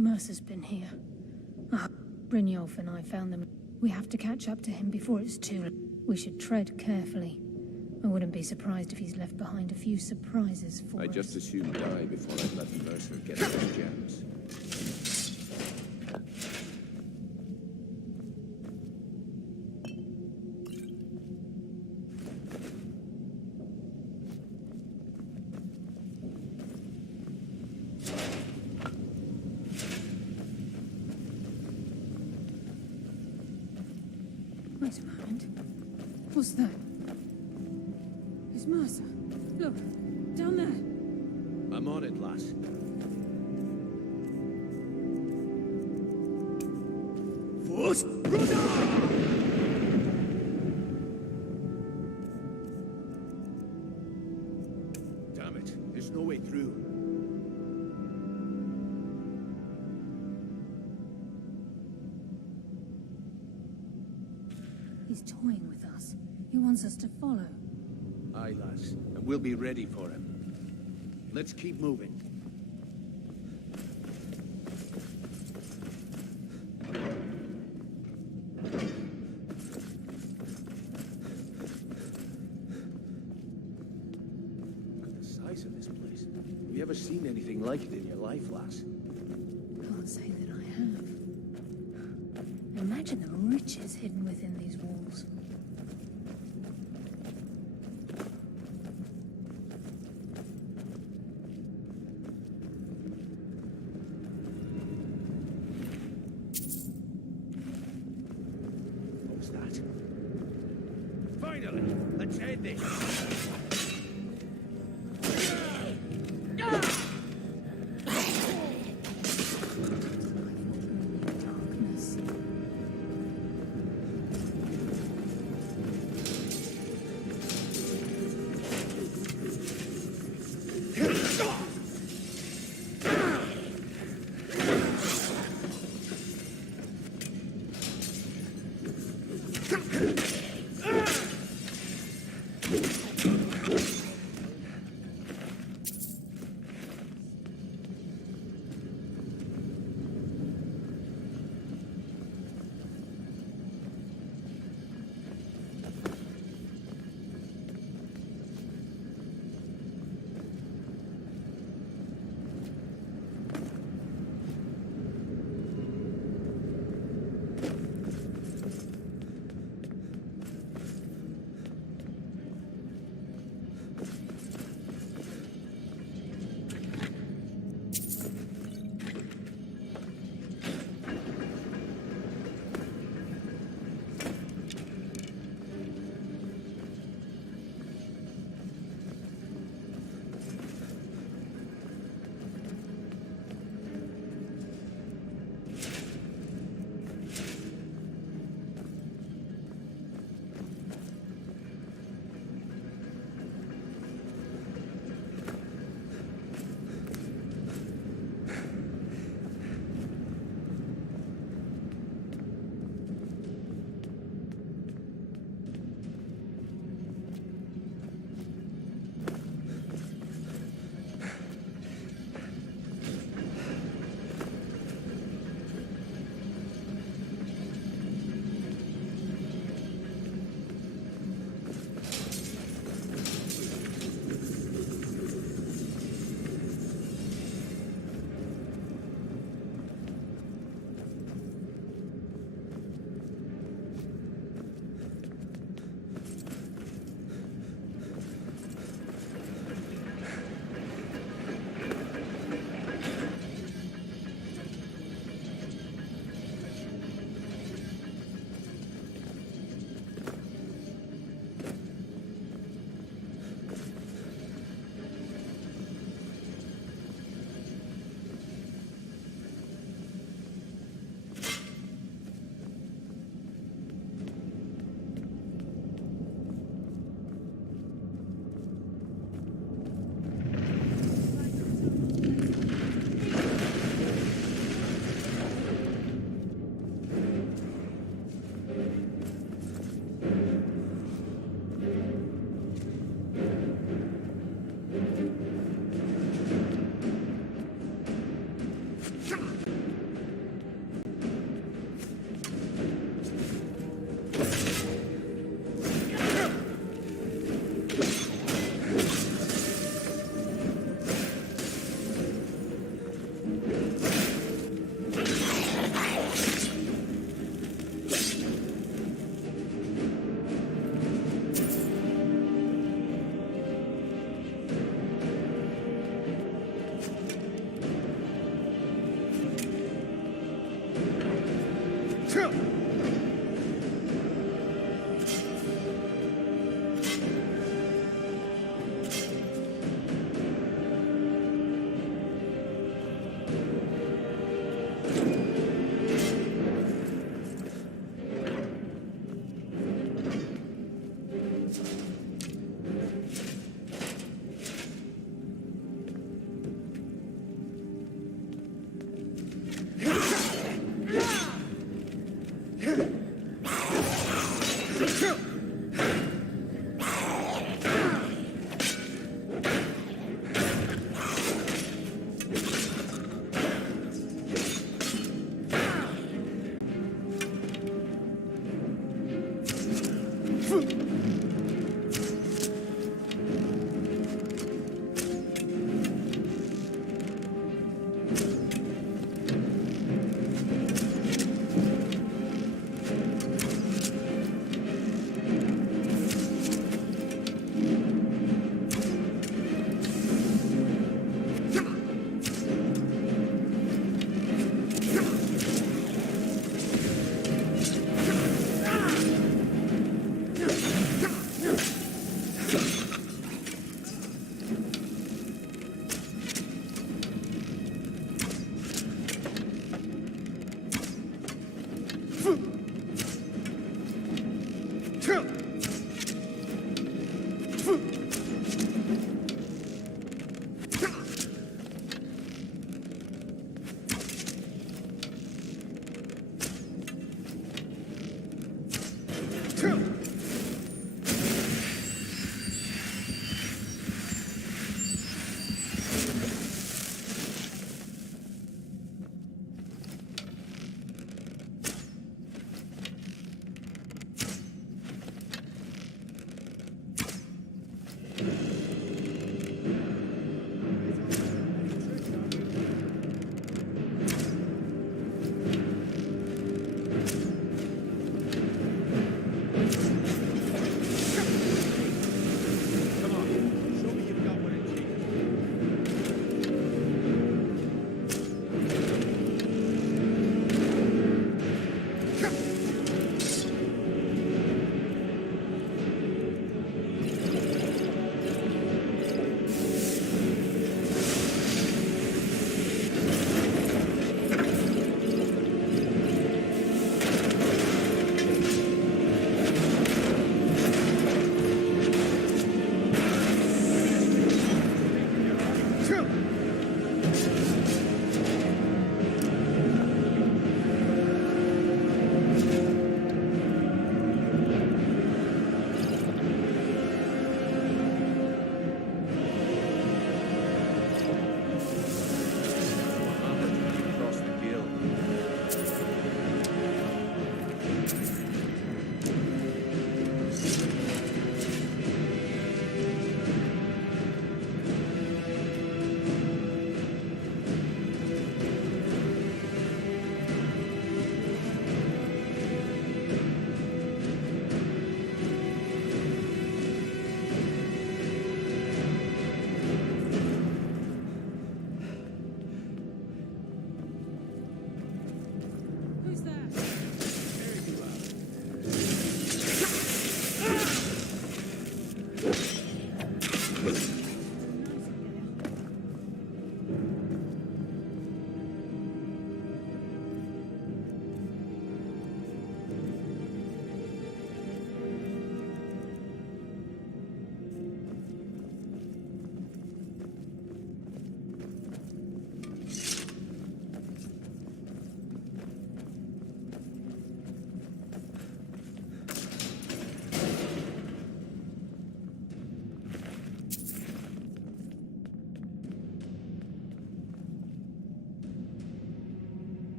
Mercer's been here. Brynjolf and I found them. We have to catch up to him before it's too late. We should tread carefully. I wouldn't be surprised if he's left behind a few surprises for us. I just assumed die before I'd let Mercer get those gems. Wait a moment. What's that? It's Mercer. Look, down there. I'm on it, lass. Force! Damn it, there's no way through. He's toying with us. He wants us to follow. Aye, lass, and we'll be ready for him. Let's keep moving. size of this place. Have you ever seen anything like it in your life, lass? Can't say that I have. Imagine the riches hidden within these walls. What was that? Finally! Let's end this! Darkness.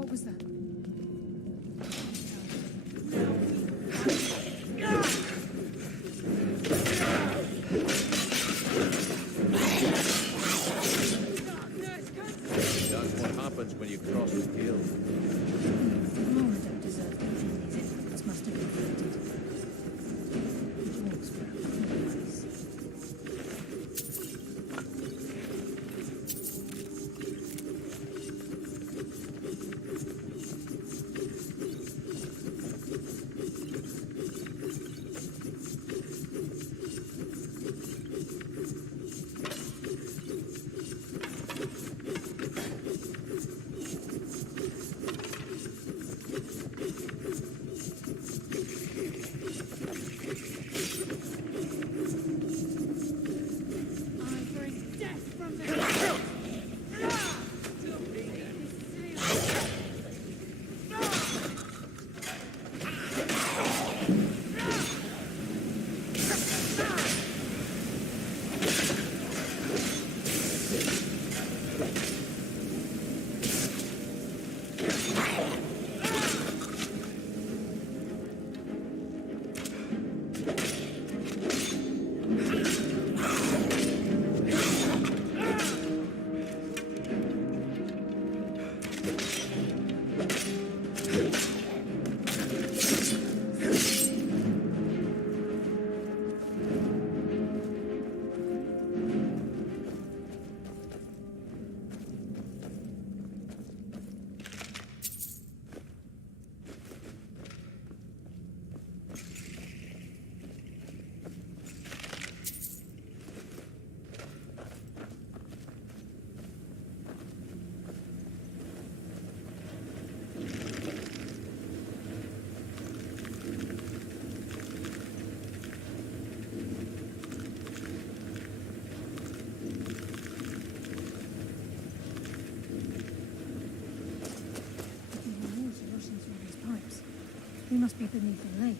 What was that? That's what happens when you cross the guild. Mora don't deserve that. These infants must have been inflicted. The dwarves were nice. We must be beneath the lake.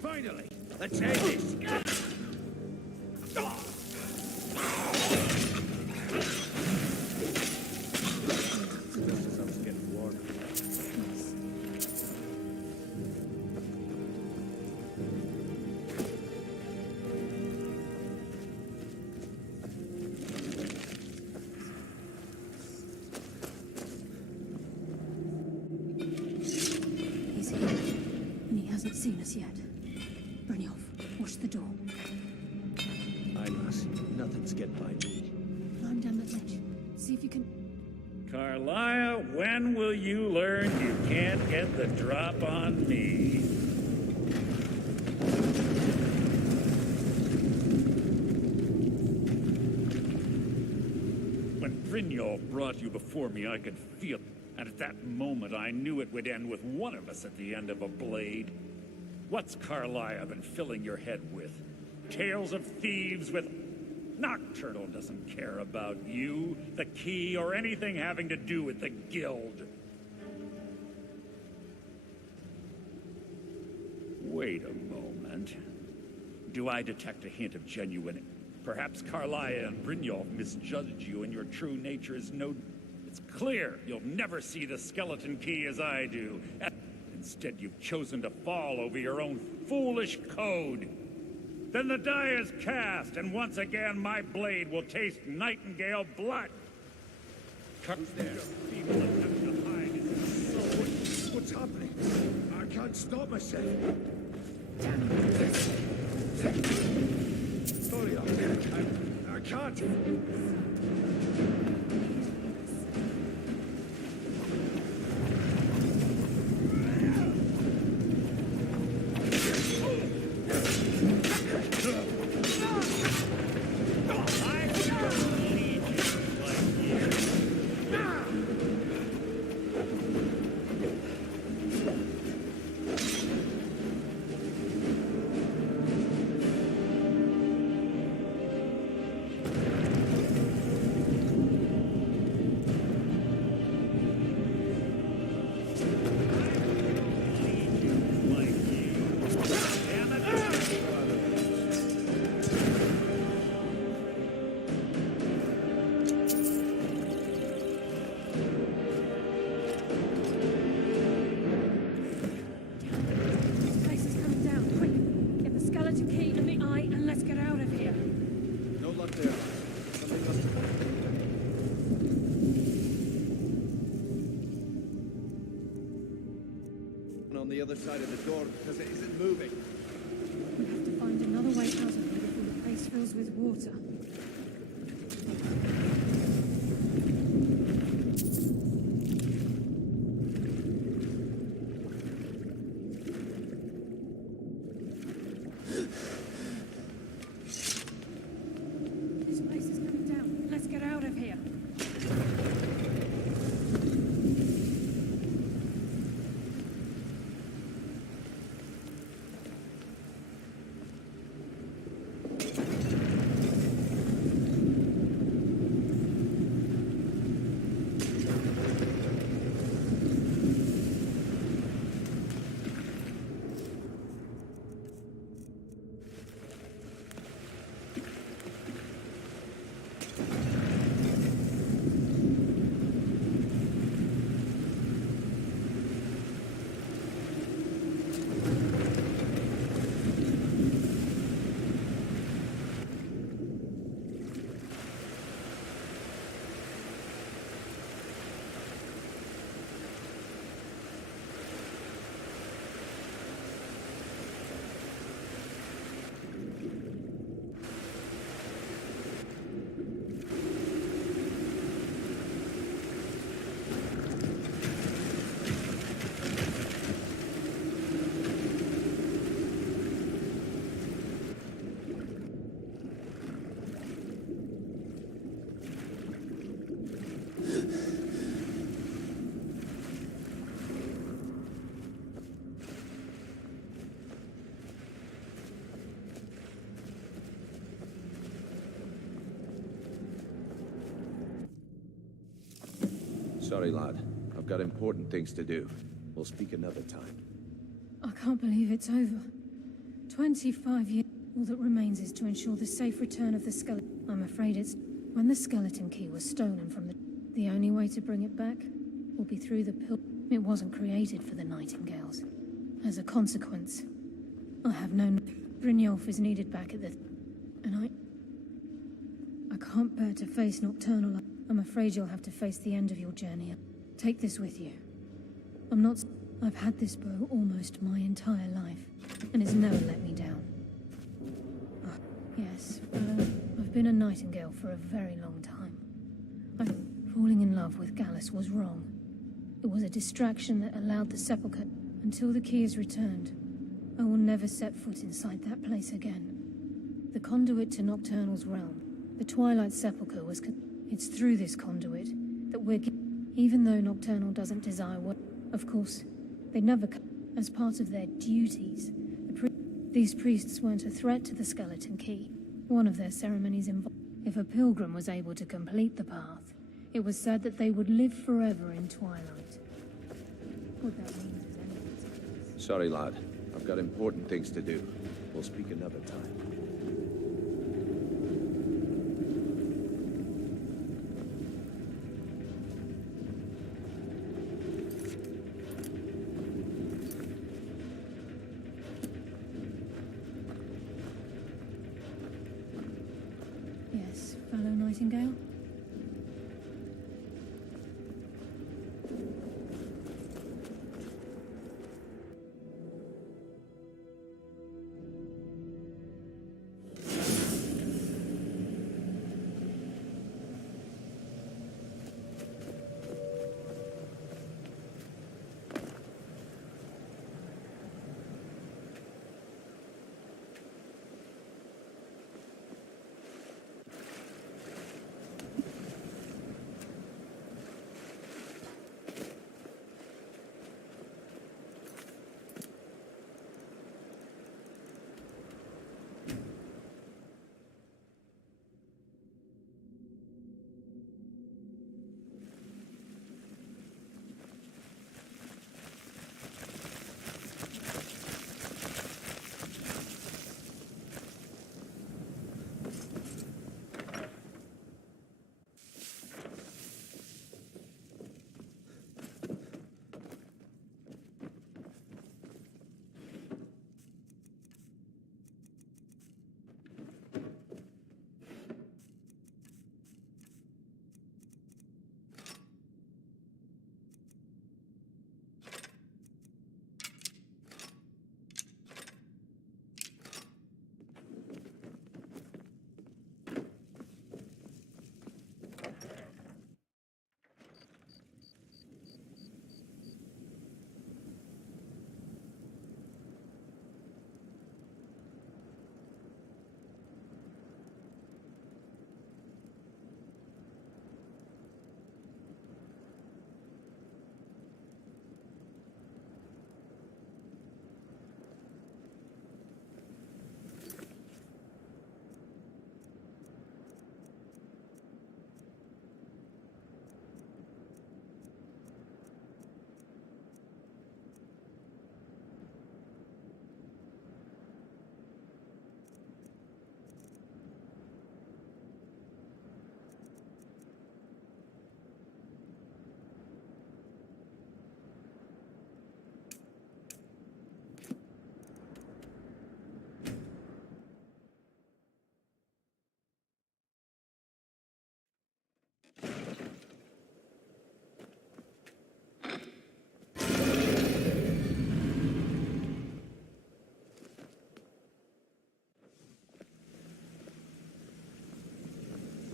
Finally! Let's end this! Something's getting warm. He's here, and he hasn't seen us yet. Brynjolf, watch the door. Aye, lass. Nothing's getting by me. Climb down that ledge. See if you can... Carlia, when will you learn you can't get the drop on me? When Brynjolf brought you before me, I could feel it. And at that moment, I knew it would end with one of us at the end of a blade. What's Carlia been filling your head with? Tales of thieves with... Nocturnal doesn't care about you, the key, or anything having to do with the guild. Wait a moment. Do I detect a hint of genuine... Perhaps Carlia and Brynjolf misjudged you and your true nature is no... It's clear you'll never see the skeleton key as I do. Instead, you've chosen to fall over your own foolish code. Then the die is cast, and once again my blade will taste nightingale blood. Who's there? What's happening? I can't stop myself. Sorry, I can't. On the other side of the door because it isn't moving. We have to find another way out of here before the place fills with water. This place is coming down. Let's get out of here. Sorry, lad. I've got important things to do. We'll speak another time. I can't believe it's over. 25 years. All that remains is to ensure the safe return of the skeleton. I'm afraid it's... When the skeleton key was stolen from the only way to bring it back will be through the pill. It wasn't created for the Nightingales. As a consequence, I have no... Brynjolf is needed back at the... And I can't bear to face Nocturnal. I'm afraid you'll have to face the end of your journey. Take this with you. I'm not... I've had this bow almost my entire life, and it's never let me down. Yes, well, I've been a Nightingale for a very long time. Falling in love with Gallus was wrong. It was a distraction that allowed the sepulchre... Until the key is returned, I will never set foot inside that place again. The conduit to Nocturnal's realm, the Twilight Sepulchre was... It's through this conduit that we're... Even though Nocturnal doesn't desire what... Of course, they never... As part of their duties, these priests weren't a threat to the skeleton key. One of their ceremonies involved... If a pilgrim was able to complete the path, it was said that they would live forever in Twilight. What that means is anyone's guess. Sorry, lad. I've got important things to do. We'll speak another time. Yes, fellow Nightingale?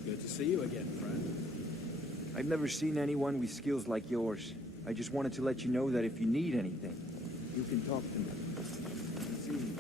Good to see you again, friend. I've never seen anyone with skills like yours. I just wanted to let you know that if you need anything, you can talk to me. See you.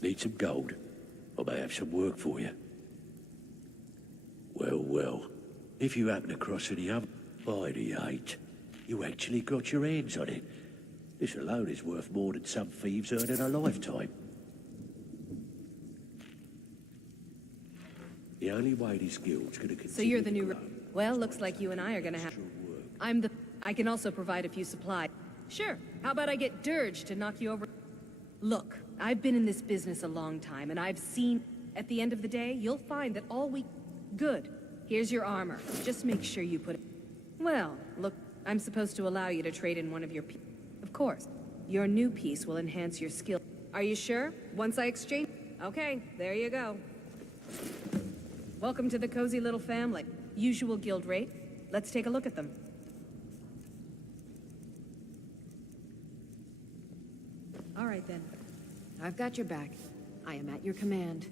Need some gold? I may have some work for you. Well, if you happen across any by the 8, you actually got your hands on it. This alone is worth more than some thieves earn in a lifetime. The only way this guild's gonna continue. So you're the to new... grow Well, looks like you and I are gonna have... I can also provide a few supplies. Sure. How about I get Dirge to knock you over? Look, I've been in this business a long time, and I've seen... At the end of the day, you'll find that all we... Good. Here's your armor. Just make sure you put it... Well, look, I'm supposed to allow you to trade in one of your... Of course. Your new piece will enhance your skill. Are you sure? Once I exchange... Okay, there you go. Welcome to the cozy little family. Usual guild rate. Let's take a look at them. All right, then. I've got your back. I am at your command.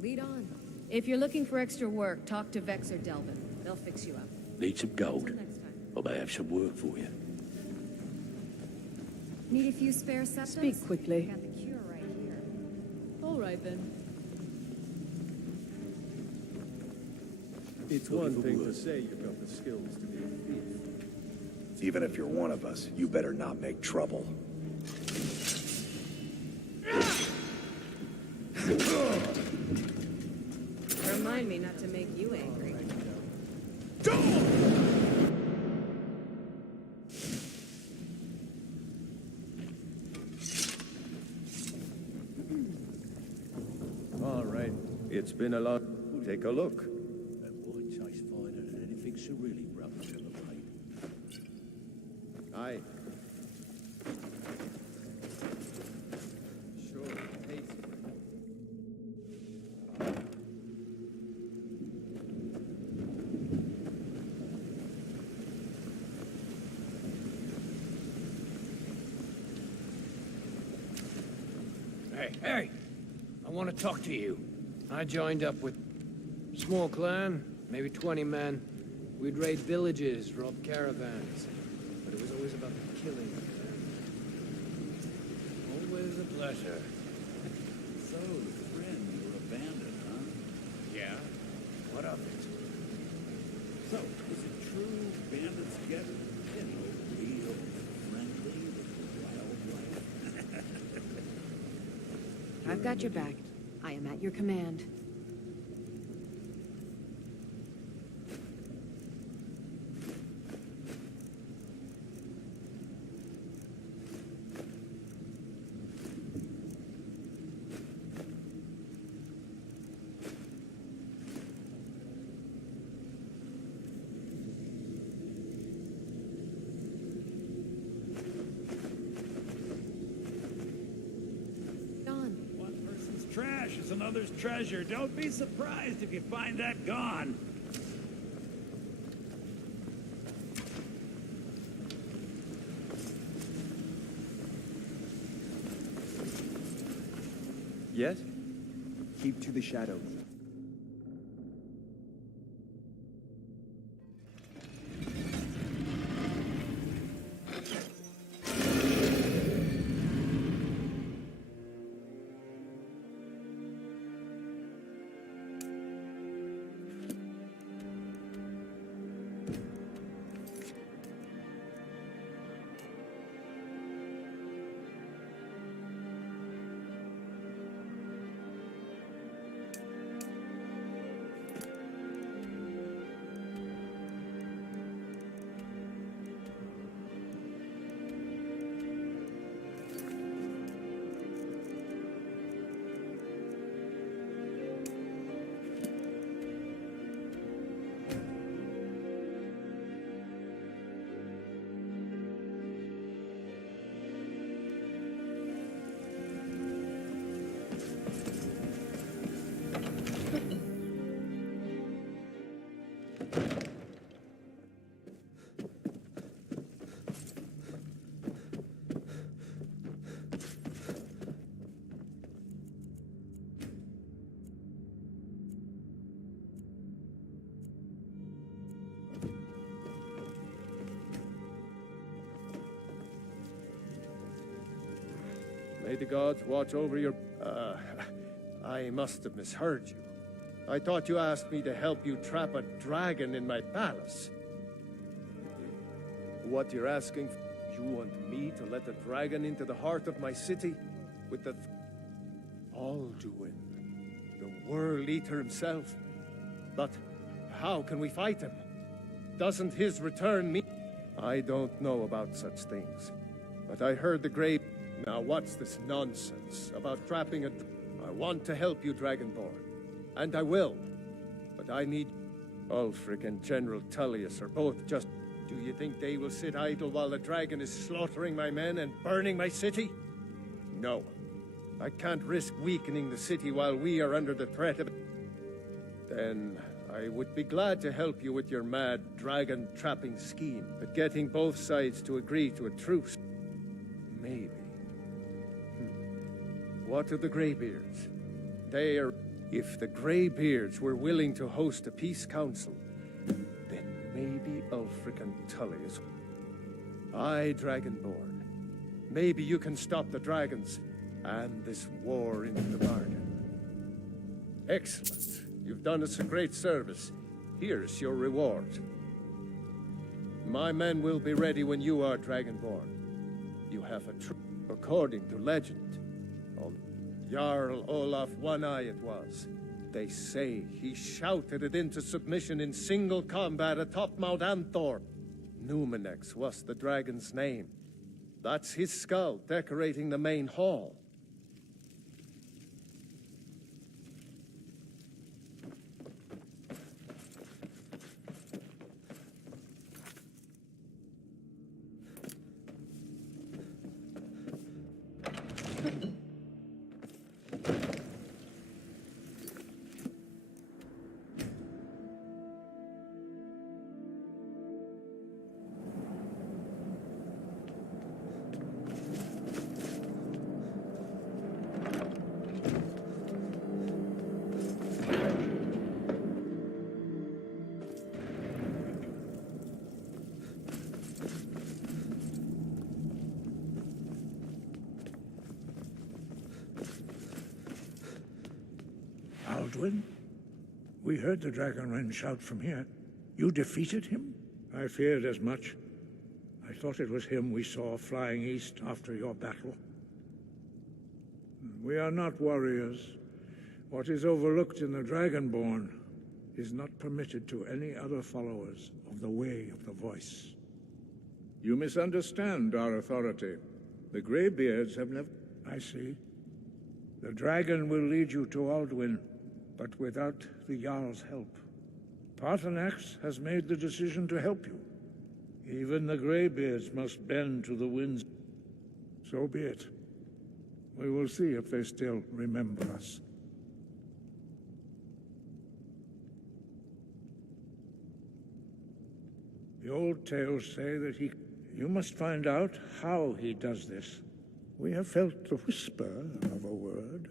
Lead on. If you're looking for extra work, talk to Vex or Delvin. They'll fix you up. Need some gold? Until next time. I may have some work for you. Need a few spare septums? Speak quickly. Got the cure right here. All right, then. It's one thing to say you've got the skills to be a thief. Even if you're one of us, you better not make trouble. Remind me not to make you angry. All right. It's been a lot. Take a look. That wine tastes finer than anything Sir really rubbed to the plate. Aye. Sure, tastes good. Hey, I want to talk to you. I joined up with small clan, maybe 20 men. We'd raid villages, rob caravans, but it was always about the killing. Always a pleasure. So, friend, you were abandoned, huh? Yeah? What of it? So, is it true bandits get, real friendly with wildlife? I've got your back. I am at your command. One person's trash is another's treasure. Don't be surprised if you find that gone. Yes? Keep to the shadows. May the gods watch over your... I must have misheard you. I thought you asked me to help you trap a dragon in my palace. What you're asking for? You want me to let the dragon into the heart of my city? With the... Alduin, the World Eater himself. But how can we fight him? Doesn't his return mean... I don't know about such things. But I heard the grave... Now what's this nonsense about trapping a... I want to help you, Dragonborn. And I will. But I need... Ulfric and General Tullius are both just... Do you think they will sit idle while the dragon is slaughtering my men and burning my city? No. I can't risk weakening the city while we are under the threat of... Then I would be glad to help you with your mad dragon-trapping scheme, but getting both sides to agree to a truce... Maybe. What of the Greybeards? They are... If the Greybeards were willing to host a peace council, then maybe Ulfric and Tullius. Aye, Dragonborn. Maybe you can stop the dragons and this war into the bargain. Excellent. You've done us a great service. Here's your reward. My men will be ready when you are, Dragonborn. You have a according to legend. Jarl Olaf One-Eye it was. They say he shouted it into submission in single combat atop Mount Anthor. Numenex was the dragon's name. That's his skull decorating the main hall. Alduin? We heard the Dragonren shout from here. You defeated him? I feared as much. I thought it was him we saw flying east after your battle. We are not warriors. What is overlooked in the Dragonborn is not permitted to any other followers of the Way of the Voice. You misunderstand our authority. The Greybeards have never... I see. The dragon will lead you to Alduin, but without the Jarl's help. Paarthurnax has made the decision to help you. Even the Greybeards must bend to the winds. So be it. We will see if they still remember us. The old tales say that you must find out how he does this. We have felt the whisper of a word.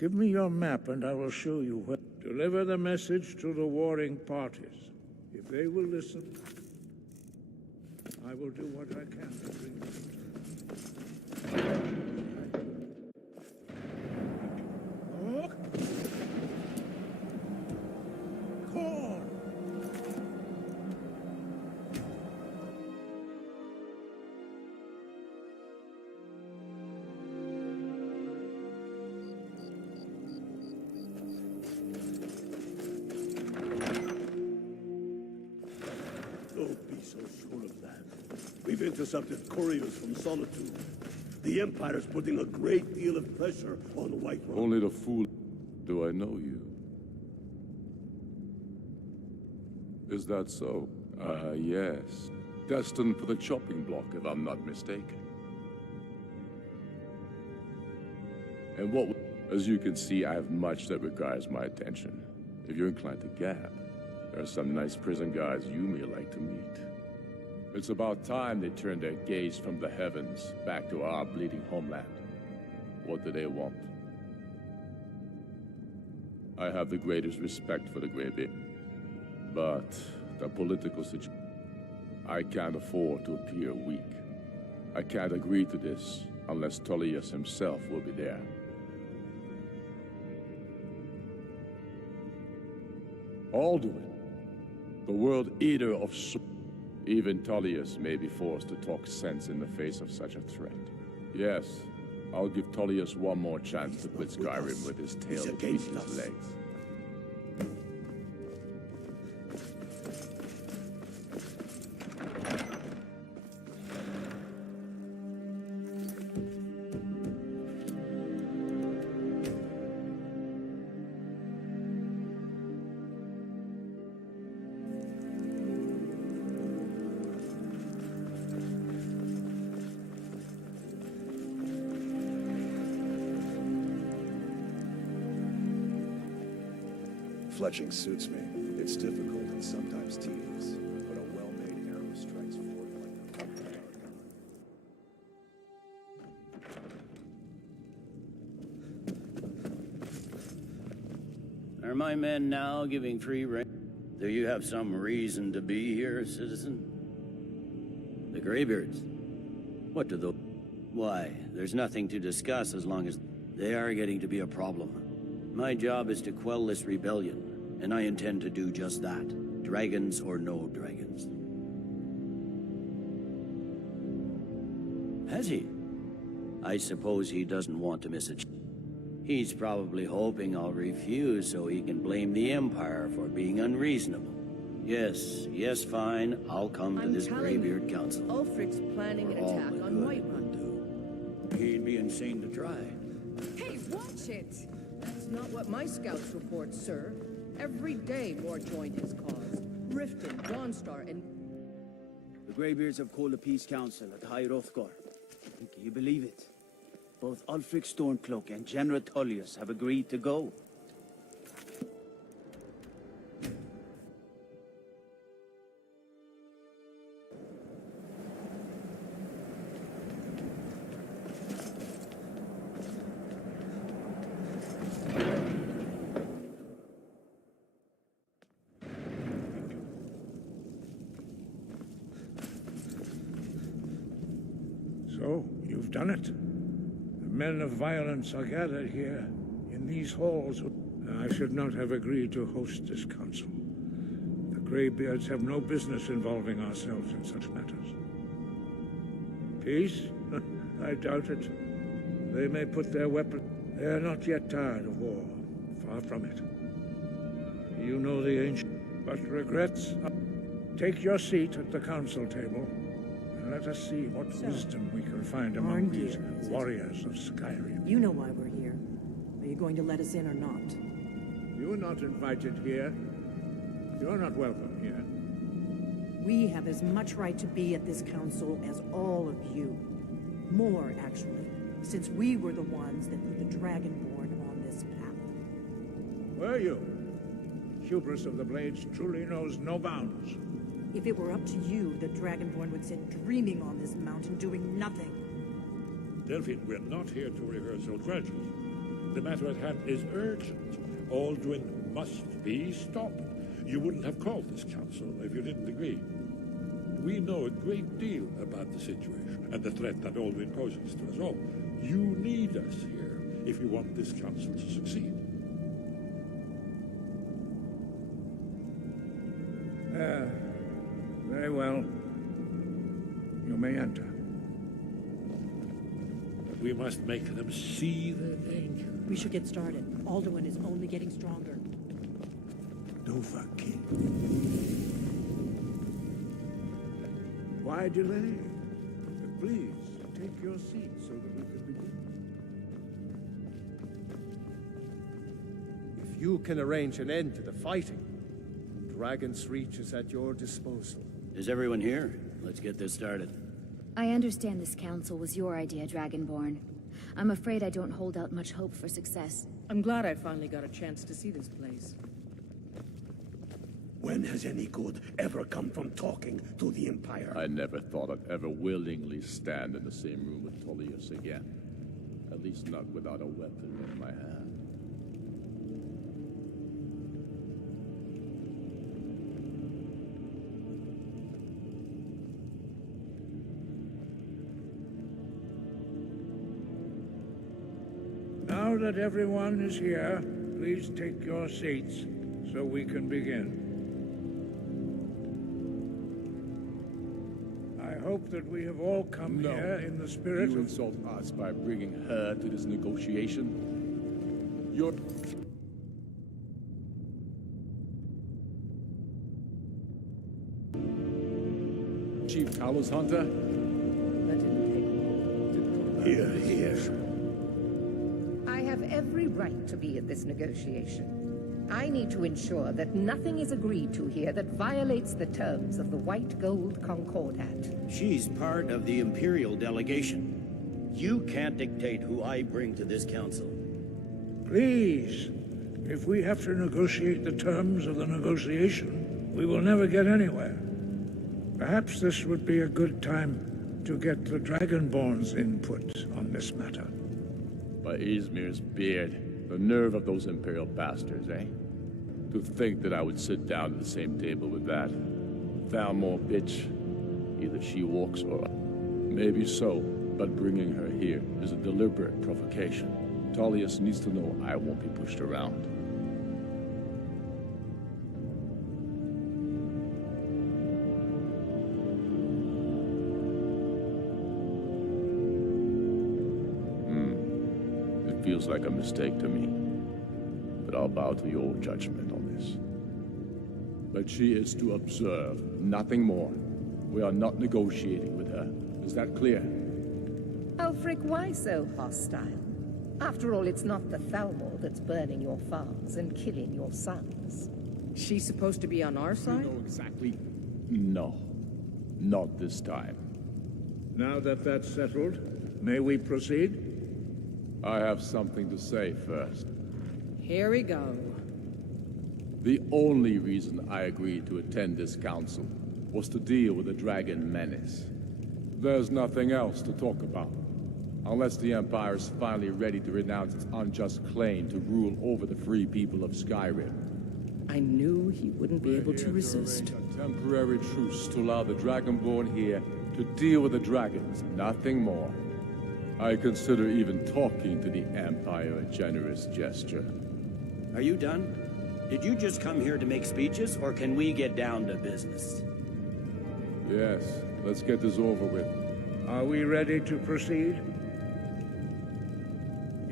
Give me your map and I will show you where. Deliver the message to the warring parties. If they will listen, I will do what I can to bring them. We've intercepted couriers from Solitude. The Empire's putting a great deal of pressure on Whiterun. Only the fool. Do I know you? Is that so? Yes. Destined for the chopping block, if I'm not mistaken. And what... As you can see, I have much that requires my attention. If you're inclined to gab, there are some nice prison guards you may like to meet. It's about time they turned their gaze from the heavens back to our bleeding homeland. What do they want? I have the greatest respect for the Greybeard, but the political situation... I can't afford to appear weak. I can't agree to this unless Tullius himself will be there. Alduin, the world eater of... Even Tullius may be forced to talk sense in the face of such a threat. Yes, I'll give Tullius one more chance to quit Skyrim with his tail between his legs. Fletching suits me. It's difficult and sometimes tedious, but a well-made arrow strikes forth like a dart. Are my men now giving free rein? Do you have some reason to be here, citizen? The Greybeards? What do the... Why, there's nothing to discuss as long as they are getting to be a problem. My job is to quell this rebellion, and I intend to do just that. Dragons or no dragons. Has he? I suppose he doesn't want to miss a chance. He's probably hoping I'll refuse so he can blame the Empire for being unreasonable. Yes, fine. I'll come to this Greybeard Council. Ulfric's planning an attack on Whiterun. He'd be insane to try. Hey, watch it! That's not what my scouts report, sir. Every day more join his cause. Riften, Dawnstar, and... The Greybeards have called a peace council at High Hrothgar. Can you believe it? Both Ulfric Stormcloak and General Tullius have agreed to go. So, you've done it. The men of violence are gathered here, in these halls. I should not have agreed to host this council. The Greybeards have no business involving ourselves in such matters. Peace? I doubt it. They may put their weapons... They are not yet tired of war. Far from it. You know the ancient... But regrets... Take your seat at the council table. Let us see what wisdom we can find among these warriors of Skyrim. You know why we're here. Are you going to let us in or not? You're not invited here. You're not welcome here. We have as much right to be at this council as all of you. More, actually, since we were the ones that put the Dragonborn on this path. Were you? Hubris of the Blades truly knows no bounds. If it were up to you, the Dragonborn would sit dreaming on this mountain doing nothing. Delphine, we're not here to rehearse your tragedy. The matter at hand is urgent. Alduin must be stopped. You wouldn't have called this council if you didn't agree. We know a great deal about the situation and the threat that Alduin poses to us all. You need us here if you want this council to succeed. Very well. You may enter. We must make them see the danger. We should get started. Alduin is only getting stronger. Dovahkiin. Why delay? Please, take your seat so that we can begin. If you can arrange an end to the fighting, Dragon's Reach is at your disposal. Is everyone here? Let's get this started. I understand this council was your idea, Dragonborn. I'm afraid I don't hold out much hope for success. I'm glad I finally got a chance to see this place. When has any good ever come from talking to the Empire? I never thought I'd ever willingly stand in the same room with Tullius again. At least not without a weapon in my hand. Now that everyone is here, please take your seats so we can begin. I hope that we have all come here in the spirit You of... insult us by bringing her to this negotiation. You're... Chief Talos Hunter? That didn't take long. Here. I have every right to be at this negotiation. I need to ensure that nothing is agreed to here that violates the terms of the White Gold Concordat. She's part of the Imperial delegation. You can't dictate who I bring to this council. Please, if we have to negotiate the terms of the negotiation, we will never get anywhere. Perhaps this would be a good time to get the Dragonborn's input on this matter. By Izmir's beard, the nerve of those Imperial bastards, eh? To think that I would sit down at the same table with that Thalmor bitch. Either she walks or... Maybe so, but bringing her here is a deliberate provocation. Tullius needs to know I won't be pushed around. It feels like a mistake to me. But I'll bow to your judgment on this. But she is to observe, nothing more. We are not negotiating with her. Is that clear? Ulfric, why so hostile? After all, it's not the Thalmor that's burning your farms and killing your sons. She's supposed to be on our side? You know exactly. No. Not this time. Now that that's settled, may we proceed? I have something to say first. Here we go. The only reason I agreed to attend this council was to deal with the dragon menace. There's nothing else to talk about. Unless the Empire is finally ready to renounce its unjust claim to rule over the free people of Skyrim. I knew he wouldn't be able to resist. A temporary truce to allow the Dragonborn here to deal with the dragons, nothing more. I consider even talking to the Empire a generous gesture. Are you done? Did you just come here to make speeches, or can we get down to business? Yes, let's get this over with. Are we ready to proceed?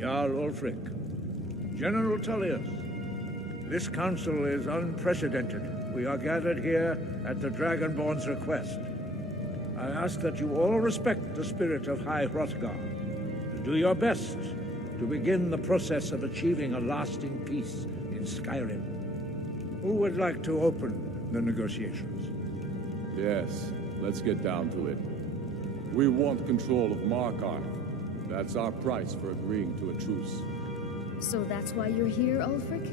Jarl Ulfric, General Tullius, this council is unprecedented. We are gathered here at the Dragonborn's request. I ask that you all respect the spirit of High Hrothgar, and do your best to begin the process of achieving a lasting peace in Skyrim. Who would like to open the negotiations? Yes, let's get down to it. We want control of Markarth. That's our price for agreeing to a truce. So that's why you're here, Ulfric?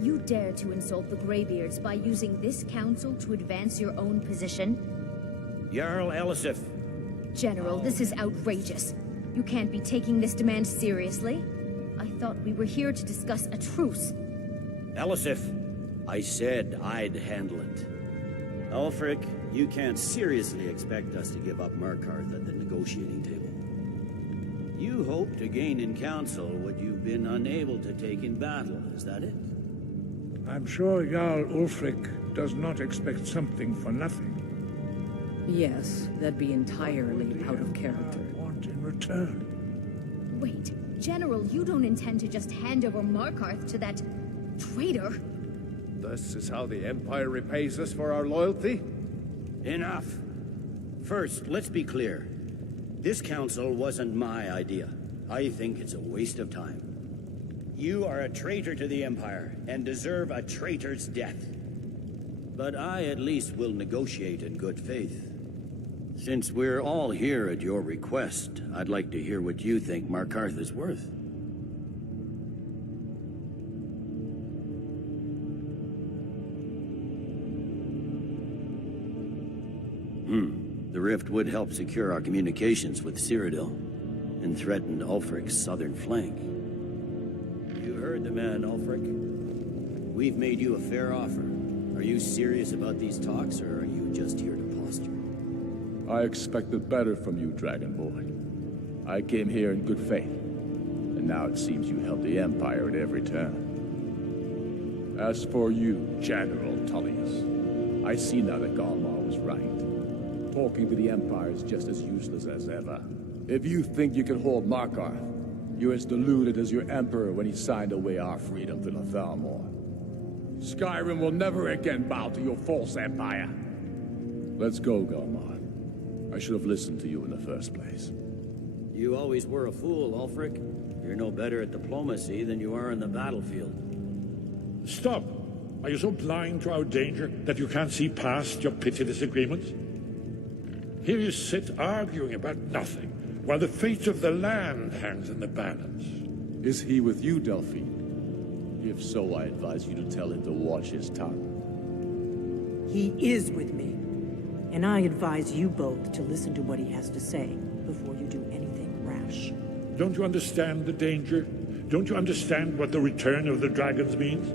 You dare to insult the Greybeards by using this council to advance your own position? Jarl Elisif. General, this is outrageous. You can't be taking this demand seriously. I thought we were here to discuss a truce. Elisif, I said I'd handle it. Ulfric, you can't seriously expect us to give up Markarth at the negotiating table. You hope to gain in council what you've been unable to take in battle, is that it? I'm sure Jarl Ulfric does not expect something for nothing. Yes, that'd be entirely out of character. Want in return? Wait, General, you don't intend to just hand over Markarth to that traitor? This is how the Empire repays us for our loyalty? Enough. First, let's be clear. This council wasn't my idea. I think it's a waste of time. You are a traitor to the Empire, and deserve a traitor's death. But I at least will negotiate in good faith. Since we're all here at your request, I'd like to hear what you think Markarth is worth. The rift would help secure our communications with Cyrodiil, and threaten Ulfric's southern flank. You heard the man, Ulfric. We've made you a fair offer. Are you serious about these talks, or are you just here to posture? I expected better from you, Dragonborn. I came here in good faith, and now it seems you help the Empire at every turn. As for you, General Tullius, I see now that Galmar was right. Talking to the Empire is just as useless as ever. If you think you can hold Markarth, you're as deluded as your Emperor when he signed away our freedom to the Thalmor. Skyrim will never again bow to your false empire. Let's go, Galmar. I should have listened to you in the first place. You always were a fool, Ulfric. You're no better at diplomacy than you are in the battlefield. Stop! Are you so blind to our danger that you can't see past your petty disagreements? Here you sit arguing about nothing, while the fate of the land hangs in the balance. Is he with you, Delphine? If so, I advise you to tell him to watch his tongue. He is with me, and I advise you both to listen to what he has to say before you do anything rash. Don't you understand the danger? Don't you understand what the return of the dragons means?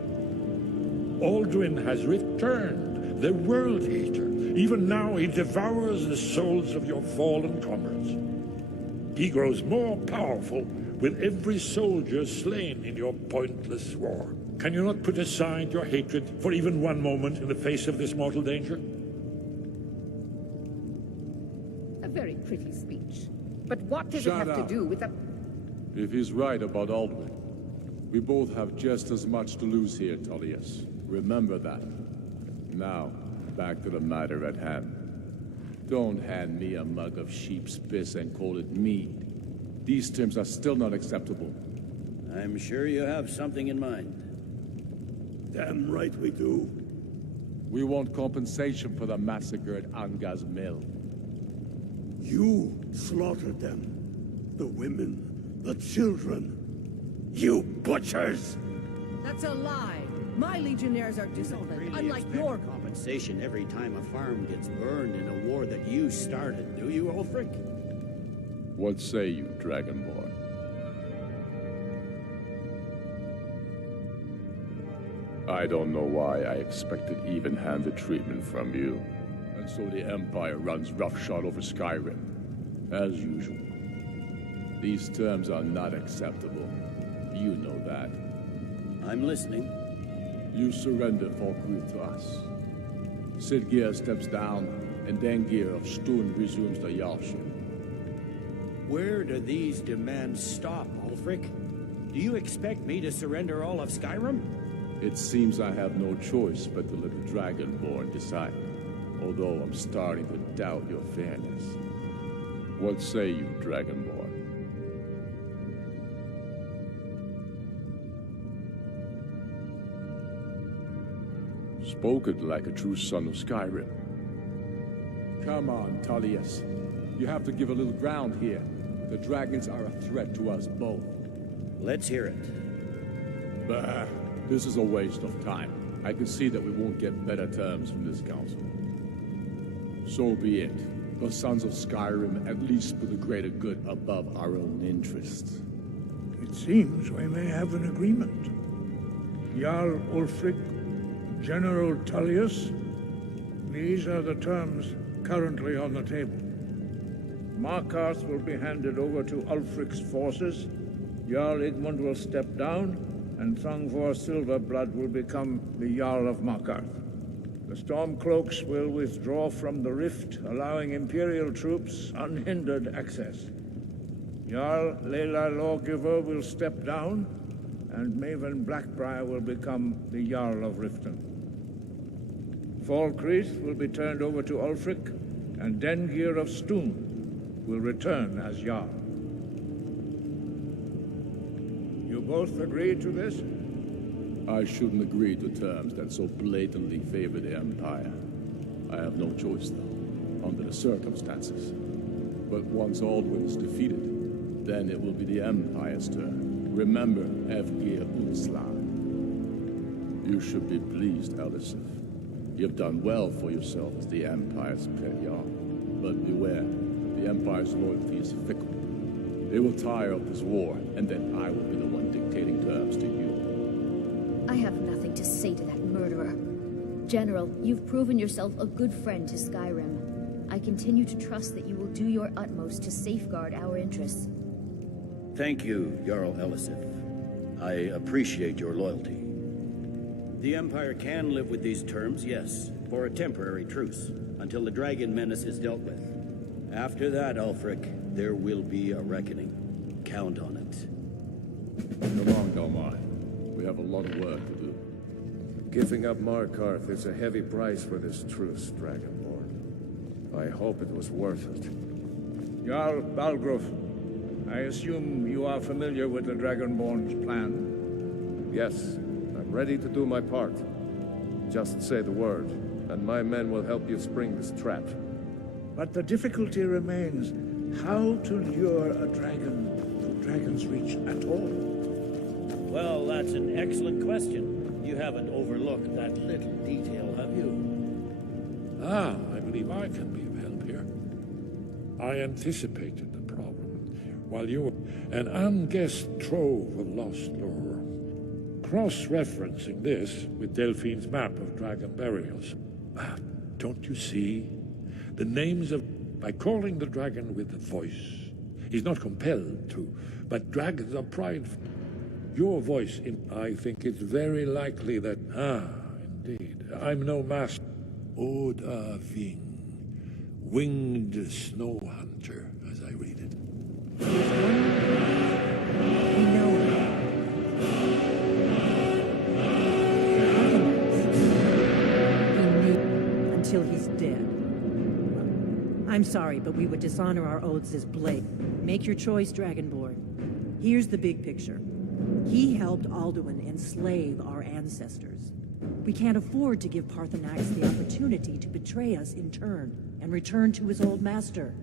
Alduin has returned, the World Eater. Even now he devours the souls of your fallen comrades. He grows more powerful with every soldier slain in your pointless war. Can you not put aside your hatred for even one moment in the face of this mortal danger? A very pretty speech. But what does it Shut have to up. do with the... If he's right about Alduin, we both have just as much to lose here, Tullius. Remember that. Now, back to the matter at hand. Don't hand me a mug of sheep's piss and call it mead. These terms are still not acceptable. I'm sure you have something in mind. Damn right we do. We want compensation for the massacre at Anga's mill. You slaughtered them. The women, the children. You butchers! That's a lie. My legionnaires are disciplined, unlike your... Compensation every time a farm gets burned in a war that you started, do you, Ulfric? What say you, Dragonborn? I don't know why I expected even-handed treatment from you. And so the Empire runs roughshod over Skyrim, as usual. These terms are not acceptable. You know that. I'm listening. You surrender Falkreath to us. Siggeir steps down, and Dengir of Stun resumes the Jarlship. Where do these demands stop, Ulfric? Do you expect me to surrender all of Skyrim? It seems I have no choice but to let the Dragonborn decide, although I'm starting to doubt your fairness. What say you, Dragonborn? Spoken like a true son of Skyrim. Come on, Tullius. You have to give a little ground here. The dragons are a threat to us both. Let's hear it. Bah, this is a waste of time. I can see that we won't get better terms from this council. So be it. The sons of Skyrim at least put the greater good above our own interests. It seems we may have an agreement. Jarl Ulfric, General Tullius, these are the terms currently on the table. Markarth will be handed over to Ulfric's forces, Jarl Igmund will step down, and Thongvor Silverblood will become the Jarl of Markarth. The Stormcloaks will withdraw from the rift, allowing Imperial troops unhindered access. Jarl Leila Lawgiver will step down, and Maven Blackbriar will become the Jarl of Riften. Falkreath will be turned over to Ulfric, and Dengir of Stun will return as Jarl. You both agree to this? I shouldn't agree to terms that so blatantly favor the Empire. I have no choice, though, under the circumstances. But once Alduin is defeated, then it will be the Empire's turn. Remember, Evgir Unsla. You should be pleased, Elisif. You've done well for yourself as the Empire's pet Jarl. But beware, the Empire's loyalty is fickle. They will tire of this war, and then I will be the one dictating terms to you. I have nothing to say to that murderer. General, you've proven yourself a good friend to Skyrim. I continue to trust that you will do your utmost to safeguard our interests. Thank you, Jarl Elisif. I appreciate your loyalty. The Empire can live with these terms, yes, for a temporary truce, until the dragon menace is dealt with. After that, Ulfric, there will be a reckoning. Count on it. Come on, Dalmai. We have a lot of work to do. Giving up Markarth is a heavy price for this truce, Dragonborn. I hope it was worth it. Jarl Balgruf, I assume you are familiar with the Dragonborn's plan? Yes, I'm ready to do my part. Just say the word, and my men will help you spring this trap. But the difficulty remains how to lure a dragon to Dragon's Reach at all. Well, that's an excellent question. You haven't overlooked that little detail, have you? Ah, I believe I can be of help here. I anticipated the problem, while you were an unguessed trove of lost lore. cross-referencing this with Delphine's map of dragon burials. Don't you see? The names of... By calling the dragon with the voice, he's not compelled to, but dragons are prideful. Your voice I think it's very likely that... indeed. I'm no master. Oda Ving. Winged snow hunter, as I read it. We know until he's dead. I'm sorry, but we would dishonor our oaths as Blade. Make your choice, Dragonborn. Here's the big picture. He helped Alduin enslave our ancestors. We can't afford to give Paarthurnax the opportunity to betray us in turn and return to his old master.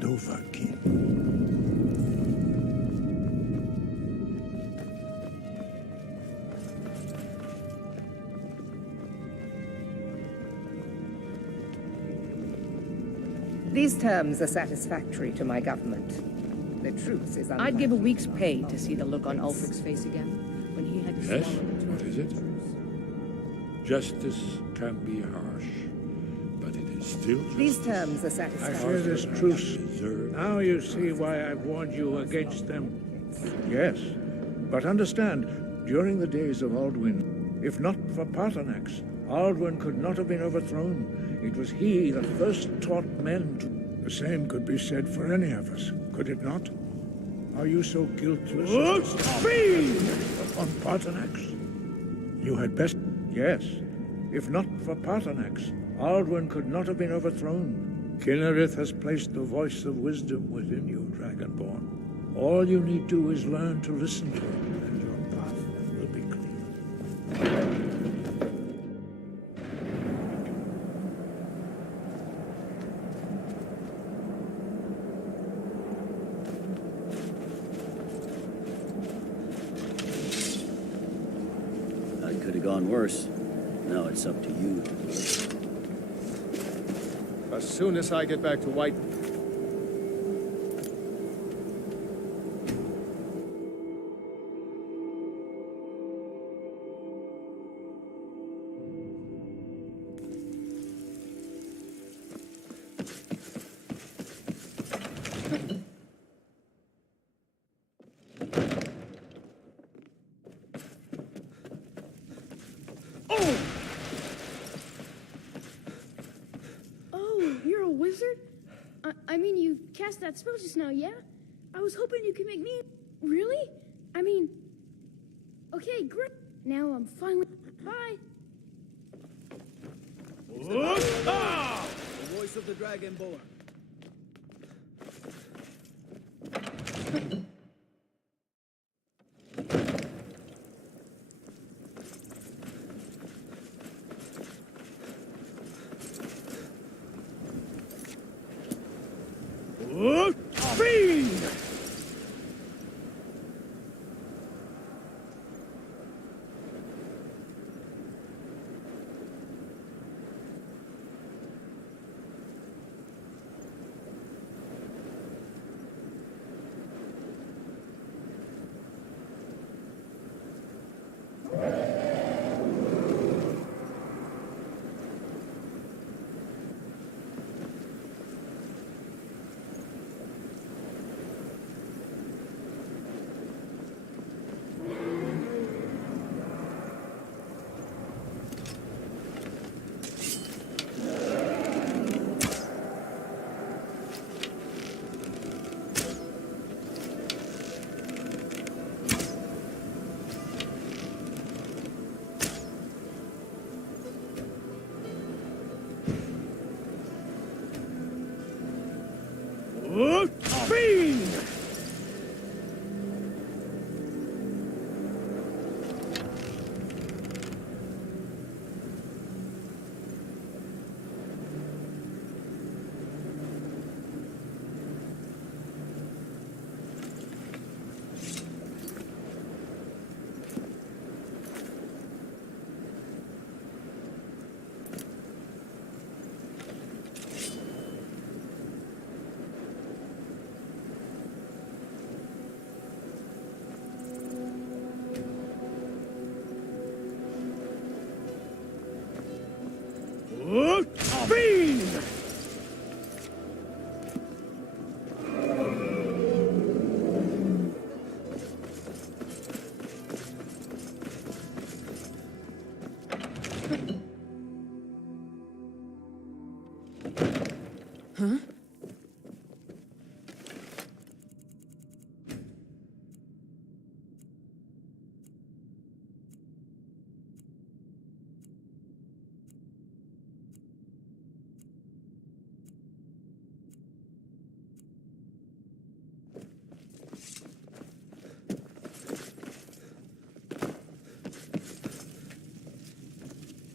Dovahkiin. These terms are satisfactory to my government. The truth is I'd give a week's pay to see the look on Ulfric's face again when he had to Yes? swallow the What is it? Justice can be harsh, but it is still justice. These terms are I satisfactory. fear this truce. Now you see why I've warned you against them. Yes, but understand, during the days of Alduin, if not for Paarthurnax, Alduin could not have been overthrown. It was he that first taught men to... The same could be said for any of us, could it not? Are you so guiltless as to feed upon Paarthurnax? You had best... Yes, if not for Paarthurnax, Alduin could not have been overthrown. Kinnerith has placed the voice of wisdom within you, Dragonborn. All you need do is learn to listen to him, and your path will be clear. That could have gone worse. Now it's up to you to do it. As soon as I get back to White... Oh, you're a wizard? I mean, you cast that spell just now, yeah? I was hoping you could make me... Really? I mean... Okay, great. Now I'm finally... Bye. The voice of the Dragonborn. Fiend!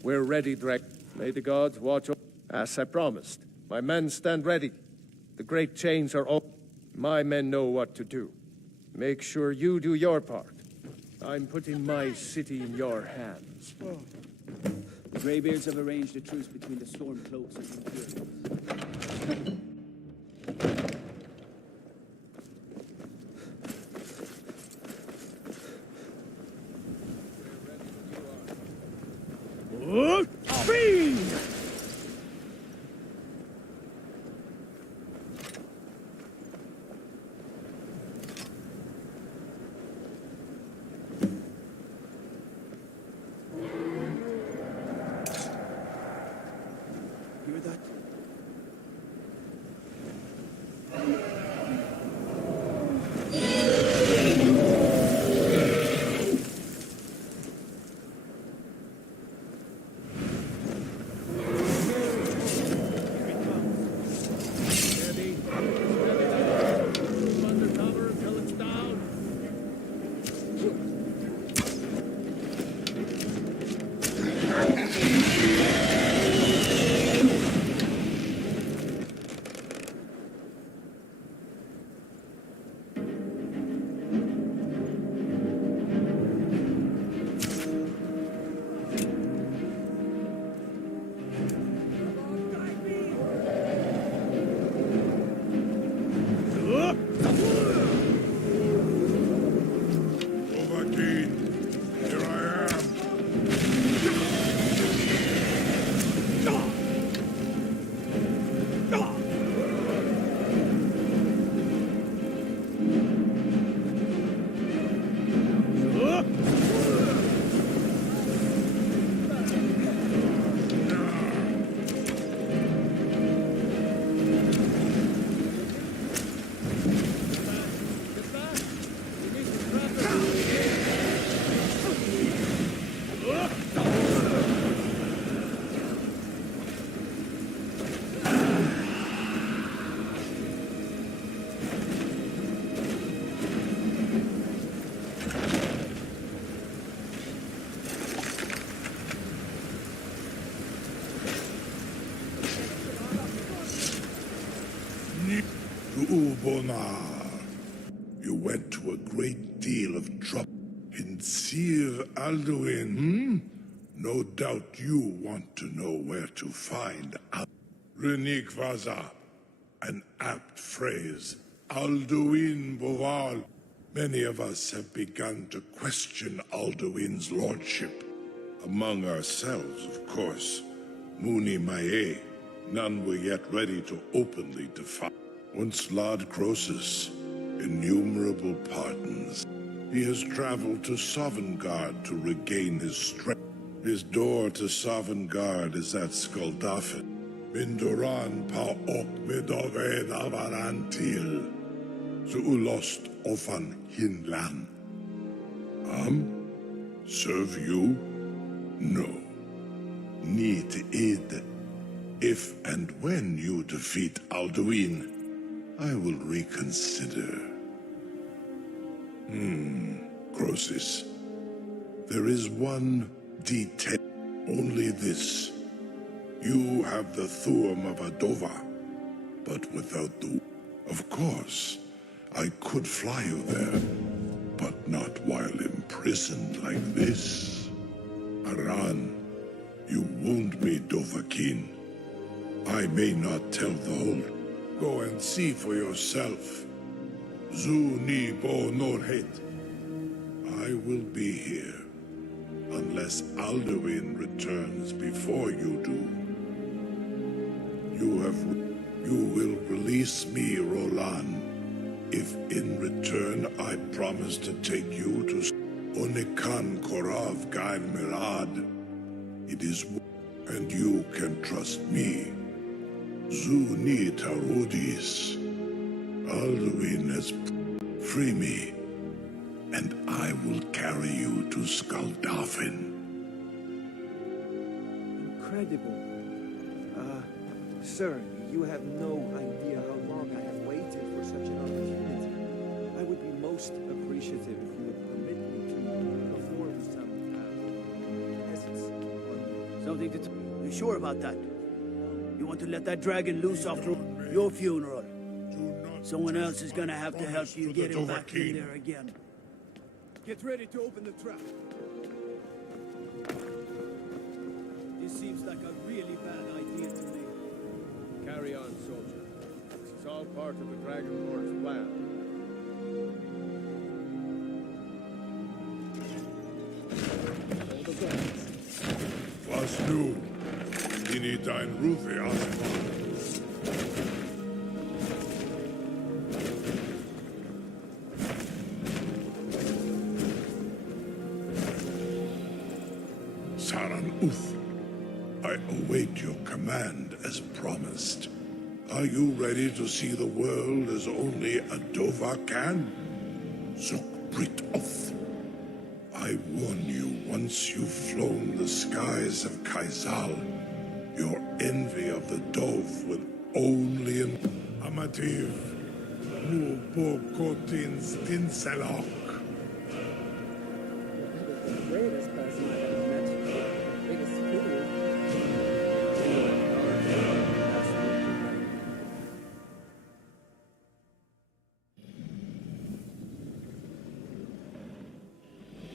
We're ready, Drek. May the gods watch over. As I promised, my men stand ready. The great chains are open. My men know what to do. Make sure you do your part. I'm putting my city in your hands. The Greybeards have arranged a truce between the Stormcloaks and the Imperials. Fiend! Hear that? Ubonar, you went to a great deal of trouble in Sir Alduin, hmm? No doubt you want to know where to find Renik Vaza, an apt phrase. Alduin Boval. Many of us have begun to question Alduin's lordship. Among ourselves, of course. Muni Mae. None were yet ready to openly defy. Once Lord Croesus, innumerable pardons. He has traveled to Sovngarde to regain his strength. His door to Sovngarde is at Skuldafn. Mindoran pa ok midoved avarantil. Zuulost ofan hinlan. Serve you? No. Need id. If and when you defeat Alduin, I will reconsider. Croesus. There is one detail. Only this. You have the Thuum of Adova, but without the... Of course, I could fly you there, but not while imprisoned like this. Aran, you wound me, Dovahkiin. I may not tell the whole... Go and see for yourself. Zu ni bo norhet. I will be here, unless Alduin returns before you do. You will release me, Roland, if in return I promise to take you to Onikan Korav Gain Mirad. It is... and you can trust me. Zuni Tarudis. Alduin has... Free me, and I will carry you to Skuldafn. Incredible. Sir, you have no idea how long I have waited for such an opportunity. I would be most appreciative if you would permit me to perform some tests on you. So don't think that... You sure about that? You want to let that dragon loose after your funeral? Someone else is gonna have to help you get him back in there again. Get ready to open the trap. This seems like a really bad idea to me. Carry on, soldier. This is all part of the Dragonborn's plan. Was nu? Dini dein Rufe anfangen. Saran Uth, I await your command as promised. Are you ready to see the world as only a Dova can? Zuk Brit Oth. I warn you, once you've flown the skies of Kaisal, your envy of the Dove will only Amativ, mu Bokotins Dinselok. The greatest person I've ever met. Biggest fool.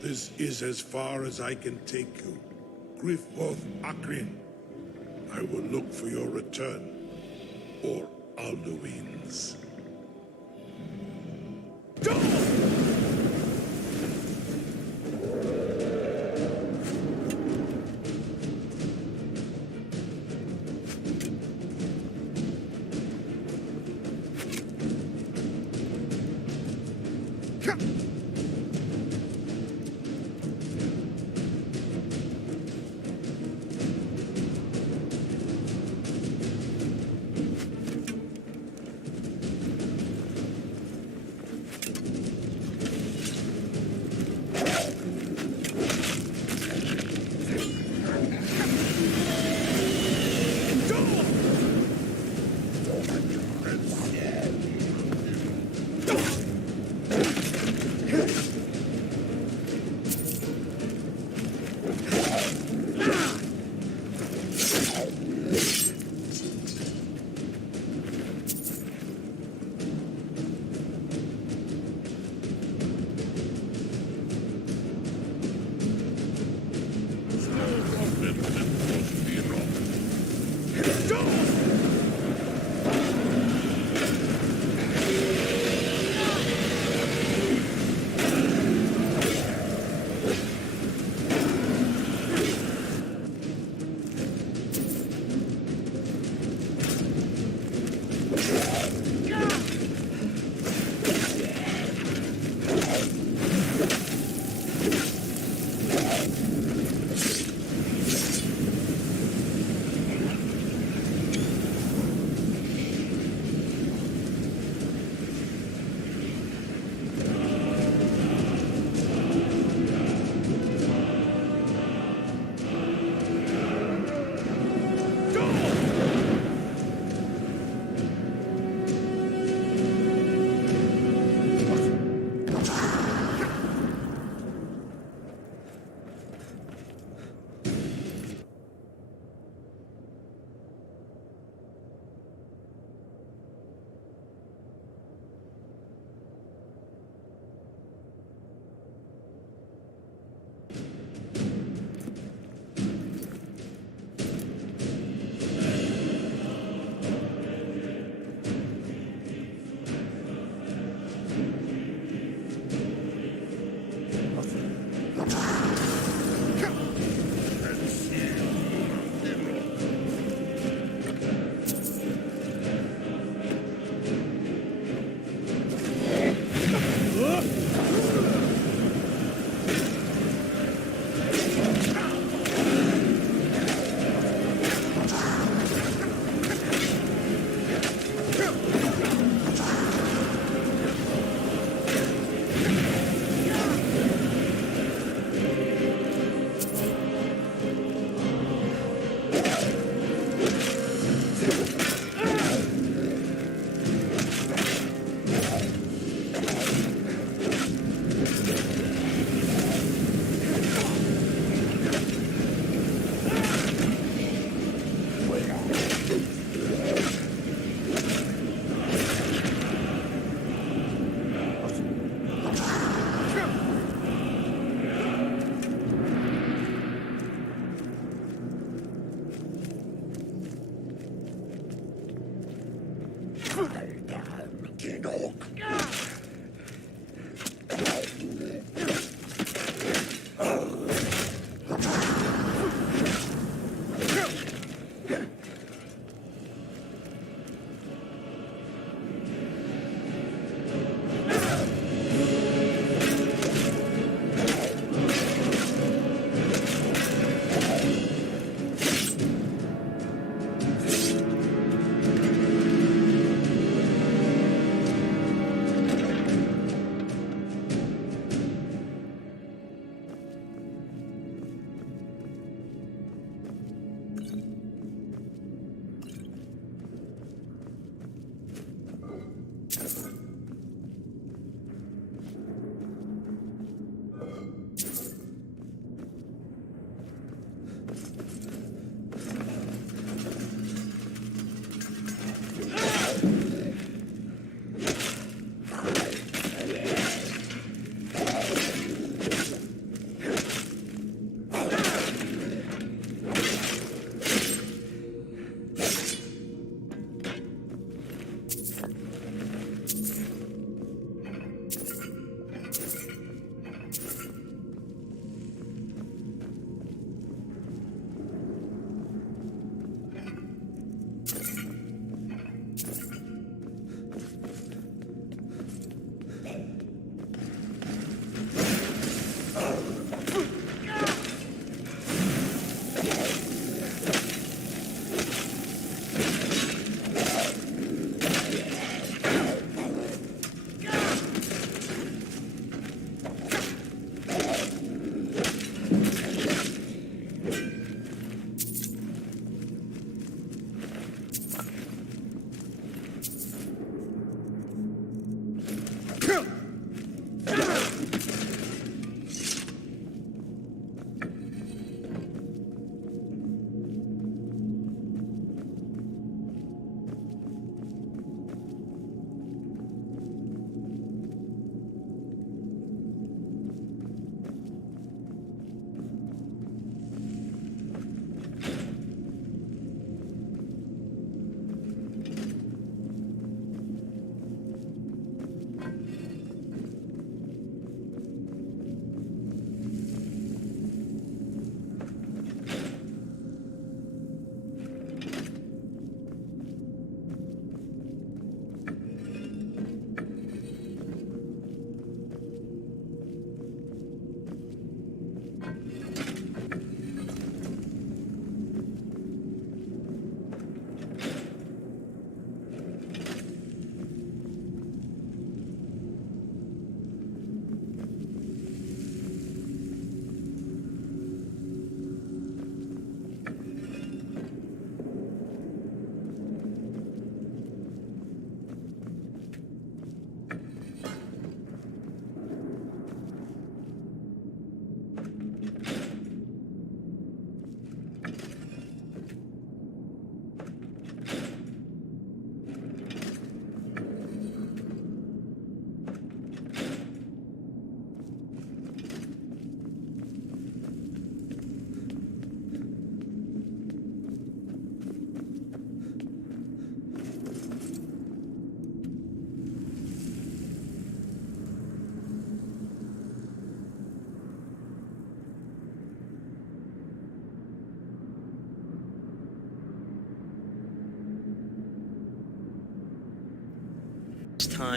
This is as far as I can take you. Griffworth Akrin. I will look for your return. Or Alduin's.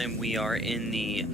time we are in the...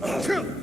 Chill!